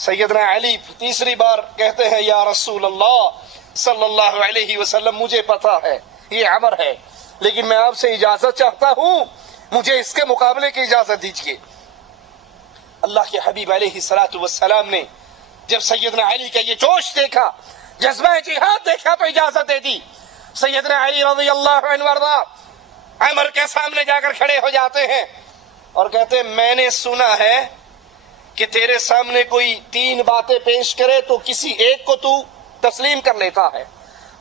سیدنا علی تیسری بار کہتے ہیں یا رسول اللہ صلی اللہ علیہ وسلم مجھے پتا ہے یہ امر ہے، لیکن میں آپ سے اجازت چاہتا ہوں، مجھے اس کے مقابلے کی اجازت دیجیے۔ اللہ کے حبیب علیہ الصلوۃ والسلام نے جب سیدنا علی کا یہ جوش دیکھا، جذبہ جہاد دیکھا تو اجازت دے دی۔ سیدنا علی رضی اللہ عنہ وارضا عمر کے سامنے جا کر کھڑے ہو جاتے ہیں اور کہتے ہیں میں نے سنا ہے کہ تیرے سامنے کوئی 3 باتیں پیش کرے تو کسی ایک کو تو تسلیم کر لیتا ہے۔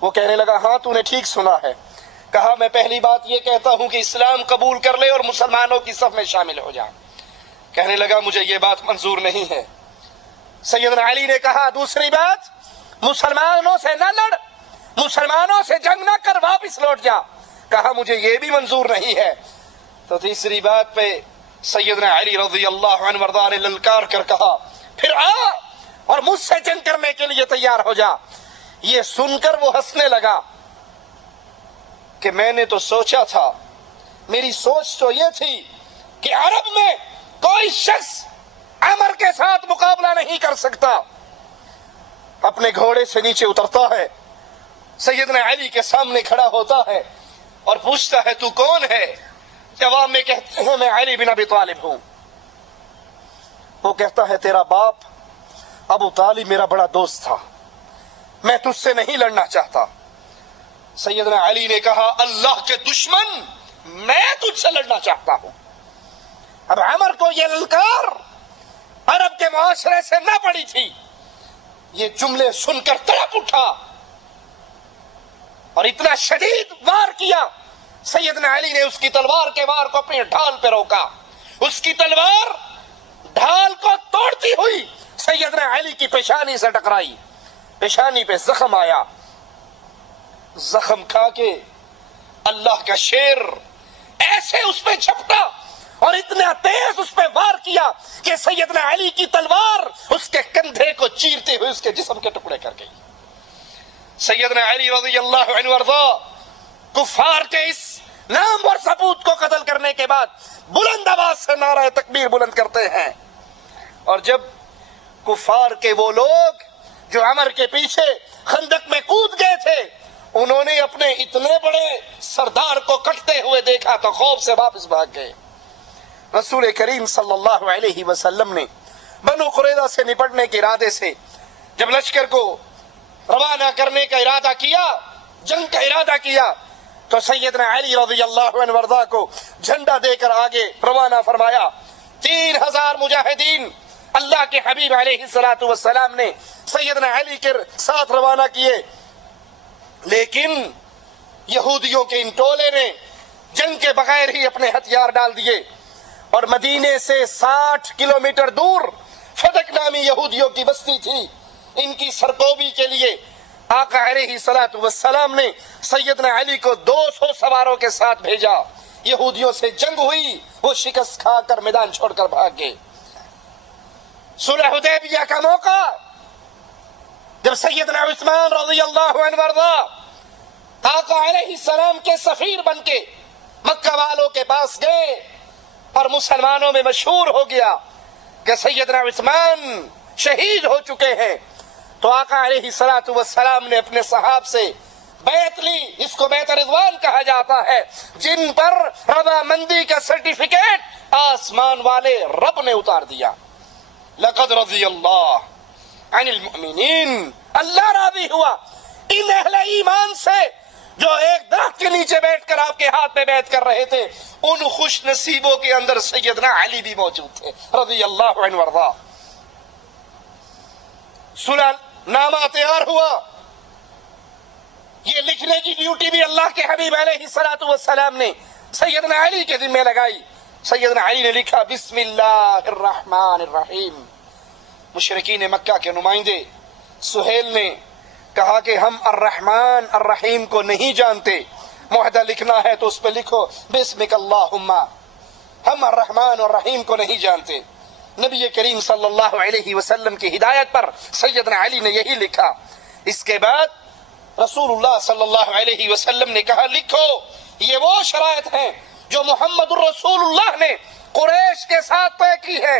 وہ کہنے لگا ہاں تو نے ٹھیک سنا ہے۔ کہا میں پہلی بات یہ کہتا ہوں کہ اسلام قبول کر لے اور مسلمانوں کی صف میں شامل ہو جا۔ کہنے لگا مجھے یہ بات منظور نہیں ہے۔ سیدنا علی نے کہا دوسری بات مسلمانوں سے نہ لڑ، مسلمانوں سے جنگ نہ کر، واپس لوٹ جا۔ کہا مجھے یہ بھی منظور نہیں ہے۔ تو تیسری بات پہ سیدنا علی رضی اللہ عنہ وارضا نے للکار کر کہا پھر آ اور مجھ سے جنگ کرنے کے لیے تیار ہو جا۔ یہ سن کر وہ ہنسنے لگا کہ میں نے تو سوچا تھا، میری سوچ تو یہ تھی کہ عرب میں کوئی شخص عمر کے ساتھ مقابلہ نہیں کر سکتا۔ اپنے گھوڑے سے نیچے اترتا ہے، سیدنا علی کے سامنے کھڑا ہوتا ہے اور پوچھتا ہے تو کون ہے؟ جواب میں کہتے ہیں میں علی بن ابی طالب ہوں۔ وہ کہتا ہے تیرا باپ ابو طالب میرا بڑا دوست تھا، میں تجھ سے نہیں لڑنا چاہتا۔ سیدنا علی نے کہا اللہ کے دشمن میں تجھ سے لڑنا چاہتا ہوں۔ اب عمر کو یہ للکار عرب کے معاشرے سے نہ پڑی تھی، یہ جملے سن کر تڑپ اٹھا اور اتنا شدید وار کیا۔ سیدنا علی نے اس کی تلوار کے وار کو اپنے ڈھال پہ روکا، اس کی تلوار ڈھال کو توڑتی ہوئی سیدنا علی کی پیشانی سے ٹکرائی، پیشانی پہ زخم آیا۔ زخم کھا کے اللہ کا شیر ایسے اس پہ جھپٹا اور اتنا تیز اس پہ وار کیا کہ سیدنا علی کی تلوار اس کے کندھے کو چیرتے ہوئے اس کے جسم کے ٹکڑے کر گئی۔ سیدنا علی رضی اللہ عنہ وارضا کفار کے اس نام اور ثبوت کو قتل کرنے کے بعد بلند آواز سے نعرہ تکبیر بلند کرتے ہیں، اور جب کفار کے وہ لوگ جو عمر کے پیچھے خندق میں کود گئے تھے انہوں نے اپنے اتنے بڑے سردار کو کٹتے ہوئے دیکھا تو خوف سے واپس بھاگ گئے۔ رسول کریم صلی اللہ علیہ وسلم نے بنو قریظہ سے نپٹنے کے ارادے سے جب لشکر کو روانہ کرنے کا ارادہ کیا، جنگ کا ارادہ کیا، تو سیدنا علی رضی اللہ عنہ وارضا کو جھنڈا دے کر آگے روانہ فرمایا۔ 3000 مجاہدین اللہ کے حبیب علیہ الصلوۃ والسلام نے سیدنا علی کے ساتھ روانہ کیے، لیکن یہودیوں کے ان ٹولے نے جنگ کے بغیر ہی اپنے ہتھیار ڈال دیے اور مدینے سے 60 کلومیٹر دور فدق نامی یہودیوں کی بستی تھی، ان کی سرکوبی کے لیے آقا علیہ الصلوۃ والسلام نے سیدنا علی کو 200 سواروں کے ساتھ بھیجا۔ یہودیوں سے جنگ ہوئی، وہ شکست کھا کر میدان چھوڑ کر بھاگ گئے۔ صلح حدیبیہ کا موقع جب سیدنا عثمان رضی اللہ عنہ وارضا آقا علیہ السلام کے سفیر بن کے مکہ والوں کے پاس گئے اور مسلمانوں میں مشہور ہو گیا کہ سیدنا عثمان شہید ہو چکے ہیں، تو آقا علیہ الصلوۃ والسلام نے اپنے صحاب سے بیعت لی، اس کو بیعت رضوان کہا جاتا ہے، جن پر رضامندی کا سرٹیفکیٹ آسمان والے رب نے اتار دیا۔ لقد رضی اللہ عن المؤمنین، اللہ راضی ہوا ان اہل ایمان سے جو ایک درخت کے نیچے بیٹھ کر آپ کے ہاتھ میں بیعت کر رہے تھے، ان خوش نصیبوں کے اندر سیدنا علی بھی موجود تھے رضی اللہ عنہ وارضا۔ صلح نامہ تیار ہوا، یہ لکھنے کی ڈیوٹی بھی اللہ کے حبیب علیہ الصلوۃ والسلام نے سیدنا علی کے ذمہ لگائی۔ سیدنا علی نے لکھا بسم اللہ الرحمن الرحیم۔ مشرکین مکہ کے نمائندے سہیل نے کہا کہ ہم الرحمن الرحیم کو نہیں جانتے، معاہدہ لکھنا ہے تو اس پہ لکھو بسمک اللہم، ہم الرحمن الرحیم کو نہیں جانتے۔ نبی کریم صلی اللہ علیہ وسلم کی ہدایت پر سیدنا علی نے یہی لکھا۔ اس کے بعد رسول اللہ صلی اللہ علیہ وسلم نے کہا لکھو یہ وہ شرائط ہیں جو محمد الرسول اللہ نے قریش کے ساتھ طے کی ہے۔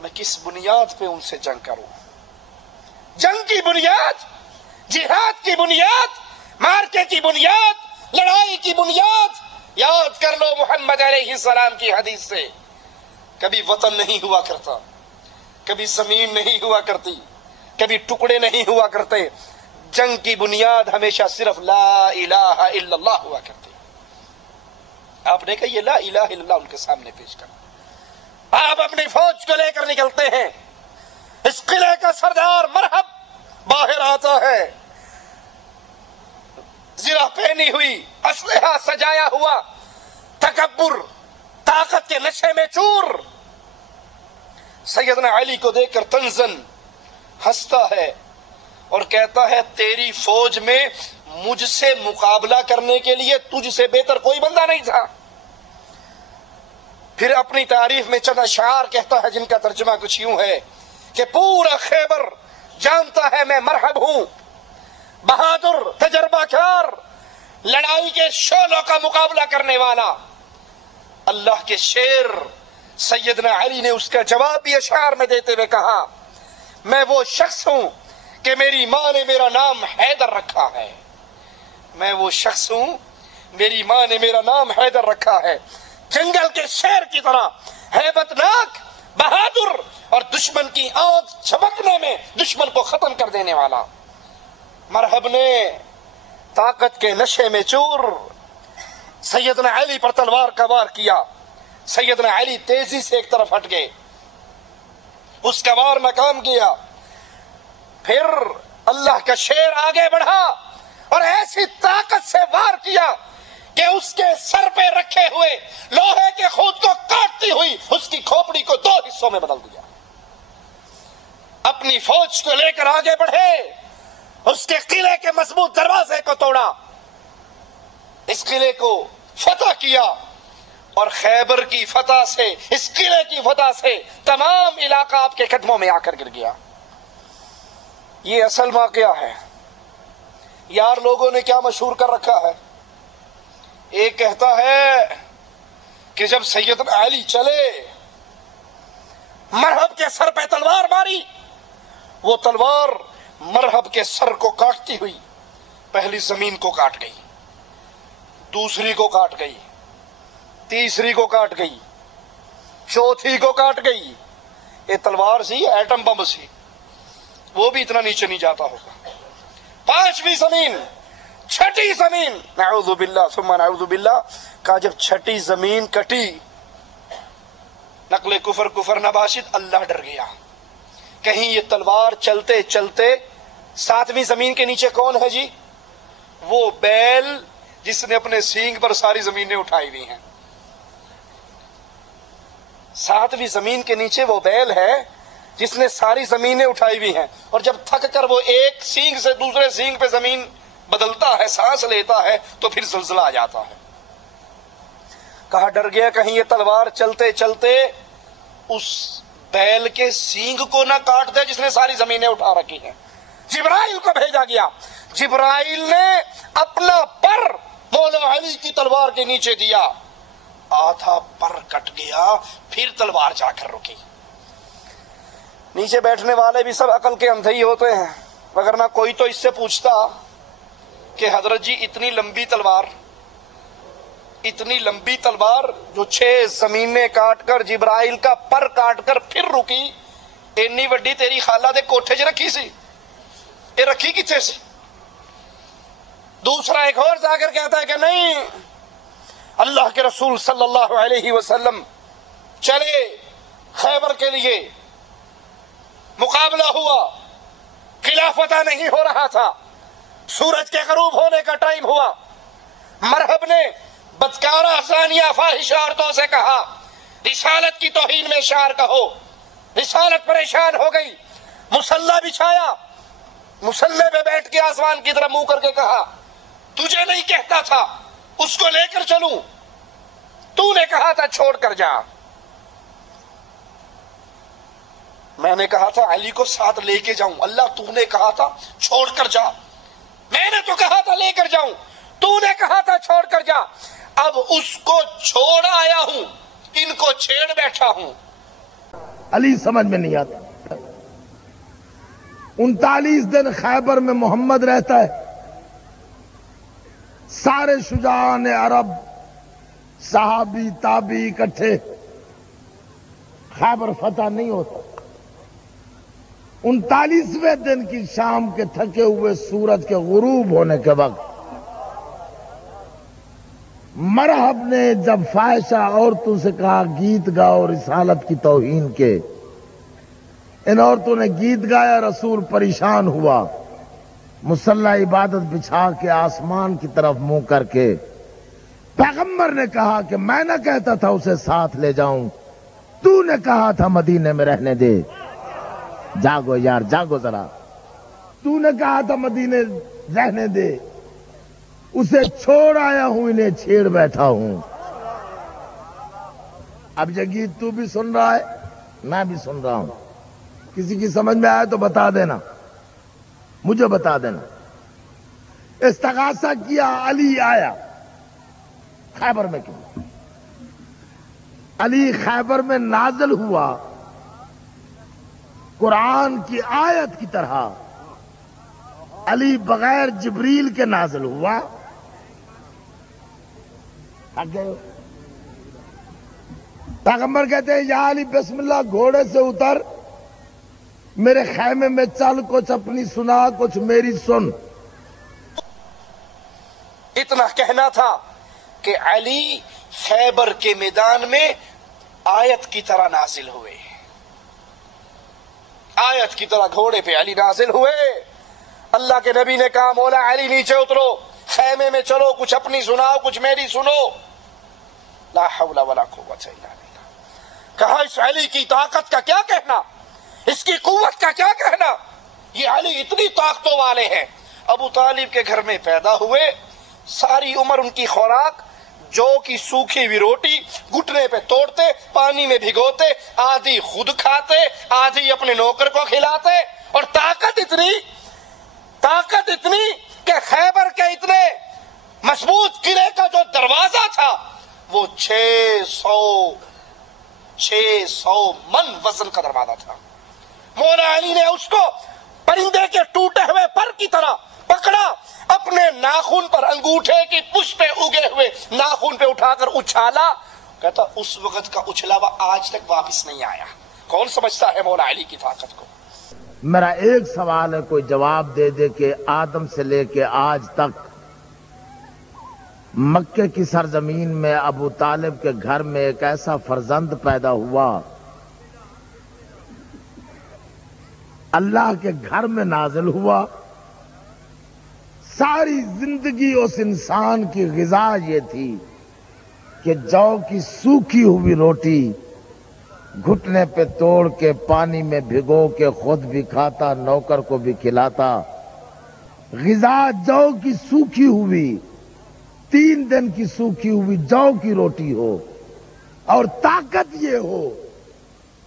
میں کس بنیاد پہ ان سے جنگ کروں؟ جنگ کی بنیاد، جہاد کی بنیاد، مارکے کی بنیاد، لڑائی کی بنیاد یاد کر لو محمد علیہ السلام کی حدیث سے، کبھی وطن نہیں ہوا کرتا، کبھی زمین نہیں ہوا کرتی، کبھی ٹکڑے نہیں ہوا کرتے، جنگ کی بنیاد ہمیشہ صرف لا الہ الا اللہ ہوا کرتی۔ آپ نے کہا یہ لا الہ الا اللہ ان کے سامنے پیش کرنا۔ آپ اپنی فوج کو لے کر نکلتے ہیں، اس قلعے کا سردار مرحب باہر آتا ہے، زرہ پہنی ہوئی، اسلحہ سجایا ہوا، تکبر، طاقت کے نشے میں چور، سیدنا علی کو دیکھ کر تنزن ہنستا ہے اور کہتا ہے تیری فوج میں مجھ سے مقابلہ کرنے کے لیے تجھ سے بہتر کوئی بندہ نہیں تھا۔ پھر اپنی تعریف میں چند اشعار کہتا ہے جن کا ترجمہ کچھ یوں ہے کہ پورا خیبر جانتا ہے میں مرحب ہوں، بہادر، تجربہ کار، لڑائی کے شعلوں کا مقابلہ کرنے والا۔ اللہ کے شیر سیدنا علی نے اس کا جواب بھی اشعار میں دیتے ہوئے کہا میں وہ شخص ہوں کہ میری ماں نے میرا نام حیدر رکھا ہے، میں وہ شخص ہوں میری ماں نے میرا نام حیدر رکھا ہے، جنگل کے شیر کی طرح ہیبت ناک، بہادر اور دشمن کی آنکھ جھپکنے میں دشمن کو ختم کر دینے والا۔ مرحب نے طاقت کے نشے میں چور سیدنا علی پر تلوار کا وار کیا، سیدنا علی تیزی سے ایک طرف ہٹ گئے، اس کا وار ناکام کیا۔ پھر اللہ کا شیر آگے بڑھا اور ایسی طاقت سے وار کیا کہ اس کے سر پہ رکھے ہوئے لوہے کے خود کو کاٹتی ہوئی اس کی کھوپڑی کو دو حصوں میں بدل دیا۔ اپنی فوج کو لے کر آگے بڑھے، اس کے قلعے کے مضبوط دروازے کو توڑا، اس قلعے کو فتح کیا، اور خیبر کی فتح سے، اس قلعے کی فتح سے تمام علاقہ آپ کے قدموں میں آ کر گر گیا۔ یہ اصل واقعہ ہے۔ یار لوگوں نے کیا مشہور کر رکھا ہے، ایک کہتا ہے کہ جب سیدنا علی چلے، مرحب کے سر پہ تلوار ماری، وہ تلوار مرحب کے سر کو کاٹتی ہوئی پہلی زمین کو کاٹ گئی، دوسری کو کاٹ گئی، تیسری کو کاٹ گئی، چوتھی کو کاٹ گئی۔ یہ تلوار سی ایٹم بم سی، وہ بھی اتنا نیچے نہیں جاتا ہوگا۔ پانچویں زمین، چھٹی زمین، نعوذ باللہ ثم نعوذ باللہ، کہا جب چھٹی زمین کٹی، نقل کفر نباشد، اللہ ڈر گیا کہیں یہ تلوار چلتے چلتے ساتویں زمین کے نیچے کون ہے جی؟ وہ بیل جس نے اپنے سینگ پر ساری زمینیں اٹھائی ہوئی ہیں۔ ساتویں زمین کے نیچے وہ بیل ہے جس نے ساری زمینیں اٹھائی ہوئی ہیں، اور جب تھک کر وہ ایک سینگ سے دوسرے سینگ پہ زمین بدلتا ہے، سانس لیتا ہے، تو پھر زلزلہ آ جاتا ہے۔ کہا ڈر گیا کہیں یہ تلوار چلتے چلتے اس بیل کے سینگ کو نہ کاٹ دے جس نے ساری زمینیں اٹھا رکھی ہیں۔ جبرائیل کو بھیجا گیا، جبرائیل نے اپنا پر مولا علی کی تلوار کے نیچے دیا، آدھا پر کٹ گیا، پھر تلوار جا کر رکی۔ نیچے بیٹھنے والے بھی سب عقل کے اندھے ہی ہوتے ہیں، وگرنہ کوئی تو اس سے پوچھتا کہ حضرت جی اتنی لمبی تلوار جو 6 زمینیں کاٹ کر جبرائیل کا پر کاٹ کر پھر رکی، اتنی وڈی تیری خالہ دے کوٹھے 'چ رکھی سی، یہ رکھی کتنے سی؟ دوسرا ایک اور جا کر کہتا ہے کہ نہیں، اللہ کے رسول صلی اللہ علیہ وسلم چلے خیبر کے لیے، مقابلہ ہوا، قلعہ فتح نہیں ہو رہا تھا، سورج کے غروب ہونے کا ٹائم ہوا، مرحب نے بدکارہ زانیہ فاحشہ عورتوں سے کہا رسالت کی توہین میں اشعار کہو۔ رسالت پریشان ہو گئی، مصلی بچھایا، مصلی پہ بیٹھ کے آسمان کی طرف منہ کر کے کہا تجھے نہیں کہتا تھا اس کو لے کر چلوں، تو نے کہا تھا چھوڑ کر جا، میں نے کہا تھا علی کو ساتھ لے کے جاؤں، اللہ تو نے کہا تھا چھوڑ کر جا، میں نے تو کہا تھا لے کر جاؤں، تو نے کہا تھا چھوڑ کر جا، اب اس کو چھوڑ آیا ہوں، ان کو چھیڑ بیٹھا ہوں۔ علی سمجھ میں نہیں آتا۔ 39 دن خیبر میں محمد رہتا ہے، سارے شجاعان عرب صحابی تابعی اکٹھے، خیبر فتح نہیں ہوتا۔ 39ویں دن کی شام کے تھکے ہوئے سورج کے غروب ہونے کے وقت مرحب نے جب فاحشہ عورتوں سے کہا گیت گاؤ رسالت کی توہین کے، ان عورتوں نے گیت گایا، رسول پریشان ہوا، مصلی عبادت بچھا کے آسمان کی طرف منہ کر کے پیغمبر نے کہا کہ میں نہ کہتا تھا اسے ساتھ لے جاؤں، تو نے کہا تھا مدینے میں رہنے دے۔ جاگو یار جاگو ذرا، تو نے کہا تھا مدینے رہنے دے، اسے چھوڑ آیا ہوں انہیں چھیڑ بیٹھا ہوں۔ اب یہ گیت تو بھی سن رہا ہے، میں بھی سن رہا ہوں، کسی کی سمجھ میں آیا تو بتا دینا، مجھے بتا دینا۔ استغاثہ کیا، علی آیا خیبر میں۔ کیوں علی خیبر میں نازل ہوا قرآن کی آیت کی طرح، علی بغیر جبریل کے نازل ہوا۔ پیغمبر کہتے ہیں یا علی بسم اللہ گھوڑے سے اتر، میرے خیمے میں چل، کچھ اپنی سنا کچھ میری سن۔ اتنا کہنا تھا کہ علی خیبر کے میدان میں آیت کی طرح نازل ہوئے، آیت کی طرح گھوڑے پہ علی نازل ہوئے۔ اللہ کے نبی نے کہا مولا علی نیچے اترو، خیمے میں چلو، کچھ اپنی سناؤ کچھ میری سنو۔ لا حول ولا قوت الا باللہ۔ کہا اس علی کی طاقت کا کیا کہنا، اس کی قوت کا کیا کہنا، یہ علی اتنی طاقتوں والے ہیں۔ ابو طالب کے گھر میں پیدا ہوئے، ساری عمر ان کی خوراک جو کی سوکھی ہوئی روٹی گھٹنے پہ توڑتے، پانی میں بھگوتے، آدھی خود کھاتے آدھی اپنے نوکر کو کھلاتے، اور طاقت اتنی کہ خیبر کے اتنے مضبوط قلعے کا جو دروازہ تھا وہ 600 من وزن کا دروازہ تھا۔ مولا علی نے اس کو پرندے کے ٹوٹے ہوئے پر کی طرح پکڑا، اپنے ناخن پر انگوٹھے کی پشت پہ اگے ہوئے ناخن پہ اٹھا کر اچھالا، کہتا اس وقت کا اچھلا ہوا آج تک واپس نہیں آیا۔ کون سمجھتا ہے مولا علی کی طاقت کو؟ میرا ایک سوال ہے، کوئی جواب دے دے کہ آدم سے لے کے آج تک مکے کی سرزمین میں ابو طالب کے گھر میں ایک ایسا فرزند پیدا ہوا، اللہ کے گھر میں نازل ہوا، ساری زندگی اس انسان کی غذا یہ تھی کہ جو کی سوکھی ہوئی روٹی گھٹنے پہ توڑ کے پانی میں بھگو کے خود بھی کھاتا، نوکر کو بھی کھلاتا۔ غذا جو کی سوکھی ہوئی، 3 دن کی سوکھی ہوئی جو کی روٹی ہو، اور طاقت یہ ہو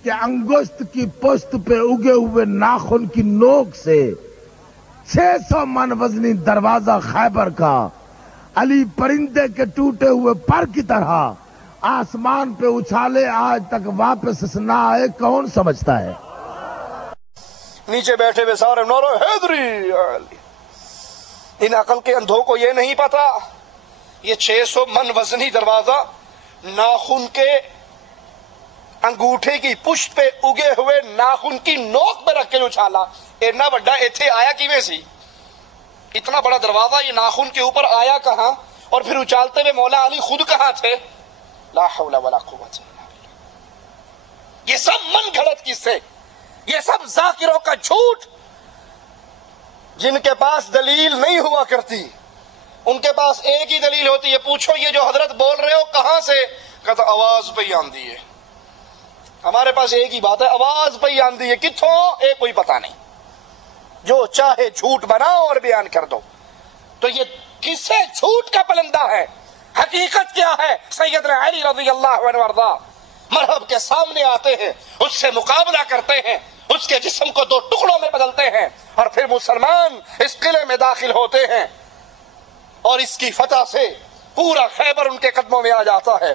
کہ انگشت کی پشت پہ اگے ہوئے ناخن کی نوک سے 600 من وزنی دروازہ خیبر کا علی پرندے کے ٹوٹے ہوئے پر کی طرح آسمان پہ اچھالے، آج تک واپس نہ آئے۔ کون سمجھتا ہے؟ نیچے بیٹھے ہوئے سارے نورو حیدری علی۔ ان عقل کے اندھوں کو یہ نہیں پتا یہ 600 من وزنی دروازہ ناخن کے انگوٹھے کی پشت پہ اگے ہوئے ناخن کی نوک پہ رکھ کے اچھالا، اتنا بڑا ایتھے آیا کیویں سی؟ اتنا بڑا دروازہ یہ ناخن کے اوپر آیا کہاں؟ اور پھر اچھالتے ہوئے مولا علی خود کہاں تھے؟ لا حول ولا قوت الا باللہ۔ یہ سب من گھڑت قصے، یہ سب ذاکروں کا جھوٹ، جن کے پاس دلیل نہیں ہوا کرتی، ان کے پاس ایک ہی دلیل ہوتی ہے۔ پوچھو یہ جو حضرت بول رہے ہو کہاں سے؟ کہتا آواز پہ ہی آندی ہے۔ ہمارے پاس ایک ہی بات ہے، آواز پہ ہی آندی ہے، کتھوں ایک کوئی پتہ نہیں، جو چاہے جھوٹ بناؤ اور بیان کر دو۔ تو یہ کسے جھوٹ کا پلندہ ہے؟ حقیقت کیا ہے؟ سیدنا علی رضی اللہ عنہ وارضا مرحب کے سامنے آتے ہیں، اس سے مقابلہ کرتے ہیں، اس کے جسم کو 2 ٹکڑوں میں بدلتے ہیں، اور پھر مسلمان اس قلعے میں داخل ہوتے ہیں، اور اس کی فتح سے پورا خیبر ان کے قدموں میں آ جاتا ہے۔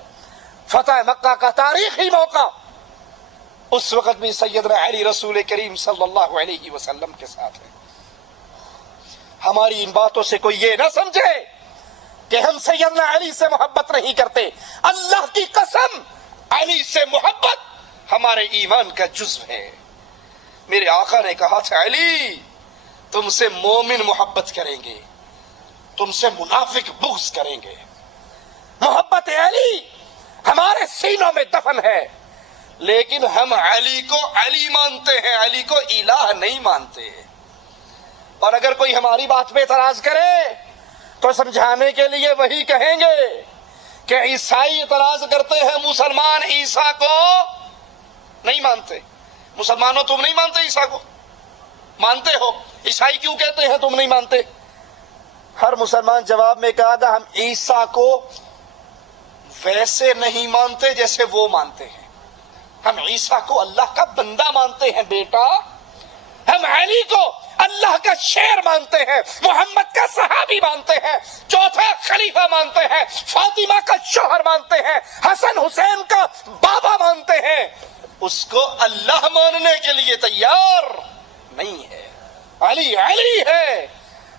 فتح مکہ کا تاریخی موقع، اس وقت بھی سیدنا علی رسول کریم صلی اللہ علیہ وسلم کے ساتھ ہے۔ ہماری ان باتوں سے کوئی یہ نہ سمجھے کہ ہم سیدنا علی سے محبت نہیں کرتے۔ اللہ کی قسم، علی سے محبت ہمارے ایمان کا جزو ہے۔ میرے آقا نے کہا تھا علی تم سے مومن محبت کریں گے، تم سے منافق بغض کریں گے۔ محبت علی ہمارے سینوں میں دفن ہے، لیکن ہم علی کو علی مانتے ہیں، علی کو الہ نہیں مانتے۔ اور اگر کوئی ہماری بات پہ اعتراض کرے تو سمجھانے کے لیے وہی کہیں گے کہ عیسائی اعتراض کرتے ہیں مسلمان عیسیٰ کو نہیں مانتے۔ مسلمانوں تم نہیں مانتے عیسیٰ کو؟ مانتے ہو، عیسائی کیوں کہتے ہیں تم نہیں مانتے؟ ہر مسلمان جواب میں کہا گا ہم عیسیٰ کو ویسے نہیں مانتے جیسے وہ مانتے ہیں، ہم عیسیٰ کو اللہ کا بندہ مانتے ہیں بیٹا، ہم علی کو اللہ کا شیر مانتے ہیں، محمد کا صحابی مانتے ہیں، چوتھا خلیفہ مانتے ہیں، فاطمہ کا شوہر مانتے ہیں، حسن حسین کا بابا مانتے ہیں۔ اس کو اللہ ماننے کے لیے تیار نہیں ہے۔ علی علی ہے،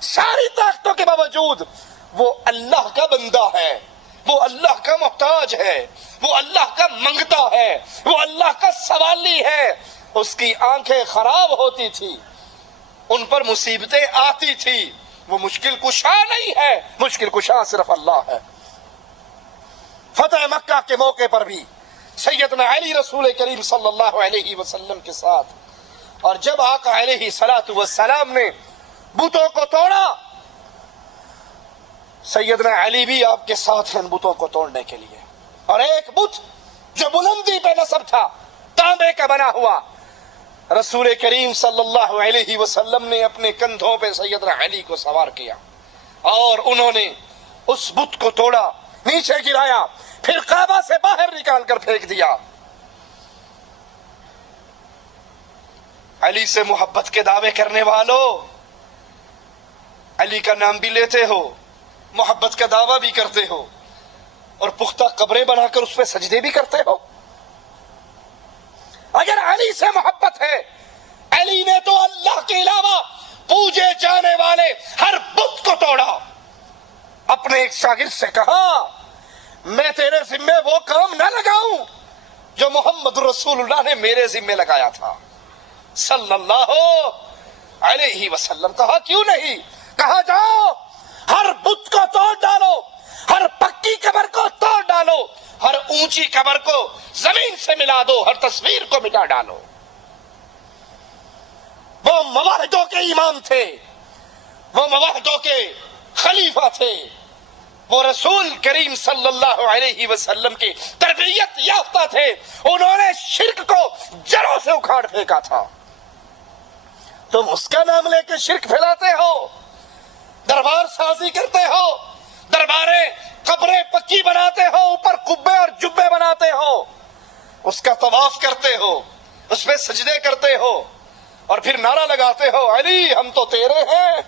ساری طاقتوں کے باوجود وہ اللہ کا بندہ ہے، وہ اللہ کا محتاج ہے، وہ اللہ کا منگتا ہے، وہ اللہ کا سوالی ہے۔ اس کی آنکھیں خراب ہوتی تھی، ان پر مصیبتیں آتی تھی، وہ مشکل کشا نہیں ہے، مشکل کشا صرف اللہ ہے۔ فتح مکہ کے موقع پر بھی سیدنا علی رسول کریم صلی اللہ علیہ وسلم کے ساتھ، اور جب آقا علیہ السلام نے بتوں کو توڑا، سیدنا علی بھی آپ کے ساتھ ہیں بتوں کو توڑنے کے لیے۔ اور ایک بت جو بلندی پہ نصب تھا، تانبے کا بنا ہوا، رسول کریم صلی اللہ علیہ وسلم نے اپنے کندھوں پہ سیدنا علی کو سوار کیا اور انہوں نے اس بت کو توڑا، نیچے گرایا، پھر کعبہ سے باہر نکال کر پھینک دیا۔ علی سے محبت کے دعوے کرنے والوں، علی کا نام بھی لیتے ہو، محبت کا دعویٰ بھی کرتے ہو، اور پختہ قبریں بنا کر اس پہ سجدے بھی کرتے ہو۔ اگر علی سے محبت ہے، علی نے تو اللہ کے علاوہ پوجے جانے والے ہر بت کو توڑا۔ اپنے ایک شاگرد سے کہا میں تیرے ذمے وہ کام نہ لگاؤں جو محمد رسول اللہ نے میرے ذمے لگایا تھا صلی اللہ علیہ وسلم۔ کہا کیوں نہیں؟ کہا جاؤ ہر بت کو توڑ ڈالو، ہر پکی قبر کو توڑ ڈالو، ہر اونچی قبر کو زمین سے ملا دو، ہر تصویر کو مٹا ڈالو۔ وہ مواحدوں کے امام تھے، وہ مواحدوں کے خلیفہ تھے، وہ رسول کریم صلی اللہ علیہ وسلم کی تربیت یافتہ تھے۔ انہوں نے شرک کو جڑوں سے اکھاڑ پھینکا تھا۔ تم اس کا نام لے کے شرک پھیلاتے ہو، دربار سازی کرتے ہو، درباریں قبریں پکی بناتے ہو، اوپر قبے اور جبے بناتے ہو، اس کا طواف کرتے ہو، اس پہ سجدے کرتے ہو، اور پھر نعرہ لگاتے ہو علی ہم تو تیرے ہیں۔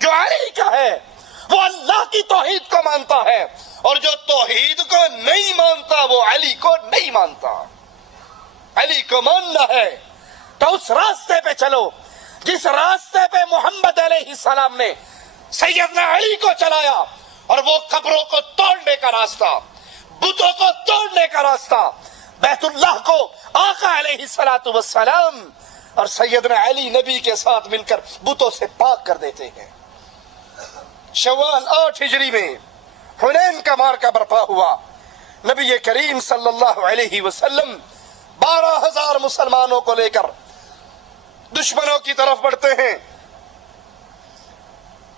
جو علی کا ہے وہ اللہ کی توحید کو مانتا ہے، اور جو توحید کو نہیں مانتا وہ علی کو نہیں مانتا۔ علی کو ماننا ہے تو اس راستے پہ چلو جس راستے پہ محمد علیہ السلام نے سیدنا علی کو چلایا، اور وہ قبروں کو توڑنے کا راستہ، بتوں کو توڑنے کا راستہ، بیت اللہ کو آقا علیہ السلام اور سیدنا علی نبی کے ساتھ مل کر بتوں سے پاک کر دیتے ہیں۔ شوال 8 ہجری میں حنین کا معرکہ برپا ہوا۔ نبی کریم صلی اللہ علیہ وسلم 12,000 مسلمانوں کو لے کر دشمنوں کی طرف بڑھتے ہیں۔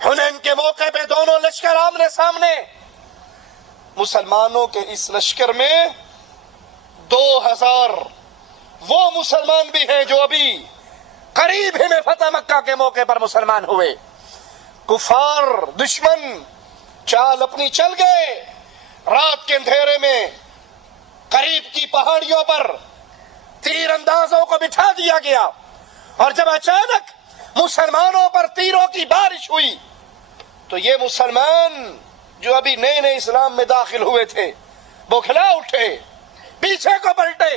حنین کے موقع پہ دونوں لشکر آمنے سامنے، مسلمانوں کے اس لشکر میں 2,000 وہ مسلمان بھی ہیں جو ابھی قریب ہی میں فتح مکہ کے موقع پر مسلمان ہوئے۔ کفار دشمن چال اپنی چل گئے، رات کے اندھیرے میں قریب کی پہاڑیوں پر تیر اندازوں کو بٹھا دیا گیا، اور جب اچانک مسلمانوں پر تیروں کی بارش ہوئی تو یہ مسلمان جو ابھی نئے نئے اسلام میں داخل ہوئے تھے بوکھلا اٹھے، پیچھے کو پلٹے،